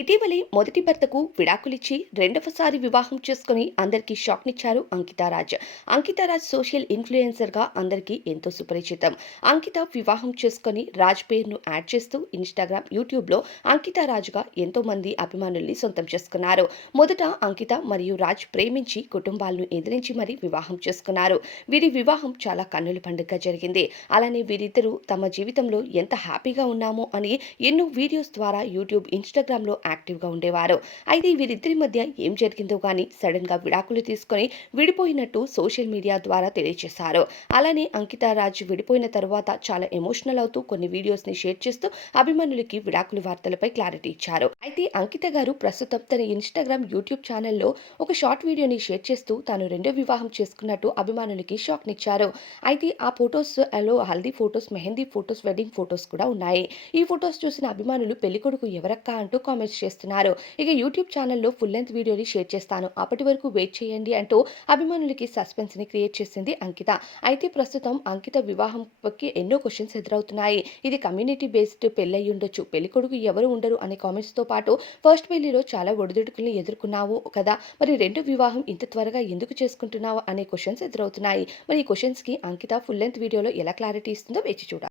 ఇటీవలే మొదటి భర్తకు విడాకులిచ్చి రెండవసారి వివాహం చేసుకుని అందరికీ షాక్నిచ్చారు అంకితారాజ్. అంకితారాజ్ సోషల్ ఇన్ఫ్లుయెన్సర్గా అందరికీ ఎంతో సుపరిచితం. అంకిత వివాహం చేసుకుని రాజ్ పేరును యాడ్ చేస్తూ ఇన్స్టాగ్రామ్ యూట్యూబ్లో అంకితారాజ్గా ఎంతో మంది అభిమానుల్ని సొంతం చేసుకున్నారు. మొదట అంకిత మరియు రాజ్ ప్రేమించి కుటుంబాలను ఎదిరించి మరీ వివాహం చేసుకున్నారు. వీరి వివాహం చాలా కన్నుల పండుగ జరిగింది. అలానే వీరిద్దరూ తమ జీవితంలో ఎంత హ్యాపీగా ఉన్నామో అని ఎన్నో వీడియోస్ ద్వారా యూట్యూబ్ ఇన్స్టాగ్రామ్లో యాక్టివ్గా ఉండేవారు. అయితే వీరిద్దరి మధ్య ఏం జరిగిందో కానీ సడన్గా విడాకులు తీసుకొని విడిపోయినట్టు సోషల్ మీడియా ద్వారా తెలియజేశారు. అలానే అంకిత రాజ్ విడిపోయిన తర్వాత చాలా ఎమోషనల్ అవుతూ కొన్ని వీడియోస్ని షేర్ చేస్తూ అభిమానులకి విడాకుల వార్తలపై క్లారిటీ ఇచ్చారు. అయితే అంకిత గారు ప్రస్తుతం తన ఇన్స్టాగ్రామ్ యూట్యూబ్ ఛానల్లో ఒక షార్ట్ వీడియోని షేర్ చేస్తూ తాను రెండో వివాహం చేసుకున్నట్టు అభిమానులకి షాక్నిచ్చారు. అయితే ఆ ఫొటోస్లో haldi photos mehndi photos wedding photos కూడా ఉన్నాయి. ఈ ఫొటోస్ చూసిన అభిమానులు పెళ్ళికొడుకు ఎవరక్కా అంటూ కామెంట్స్ చేస్తున్నారు. ఇక యూట్యూబ్ ఛానల్లో ఫుల్ లెంత్ వీడియోని షేర్ చేస్తాను. అప్పటి వరకు వెయిట్ చేయండి అంటూ అభిమానులకి సస్పెన్స్ని క్రియేట్ చేసింది అంకిత. అయితే ప్రస్తుతం అంకిత వివాహంకి ఎన్నో క్వశ్చన్స్ ఎదురవుతున్నాయి. ఇది కమ్యూనిటీ బేస్డ్ పెళ్ళై ఉండొచ్చు. పెళ్ళి కొడుకు ఎవరు ఉండరు అనే కామెంట్స్తో పాటు ఫస్ట్ పెళ్ళిలో చాలా ఒడిదుడుకుల్ని ఎదుర్కొన్నావు కదా. మరి రెండు వివాహం ఇంత త్వరగా ఎందుకు చేసుకుంటున్నావు అనే క్వశ్చన్స్ ఎదురవుతున్నాయి. మరి ఈ క్వశ్చన్స్కి అంకిత ఫుల్ లెంత్ వీడియోలో ఎలా క్లారిటీ ఇస్తుందో వేచి చూడాలి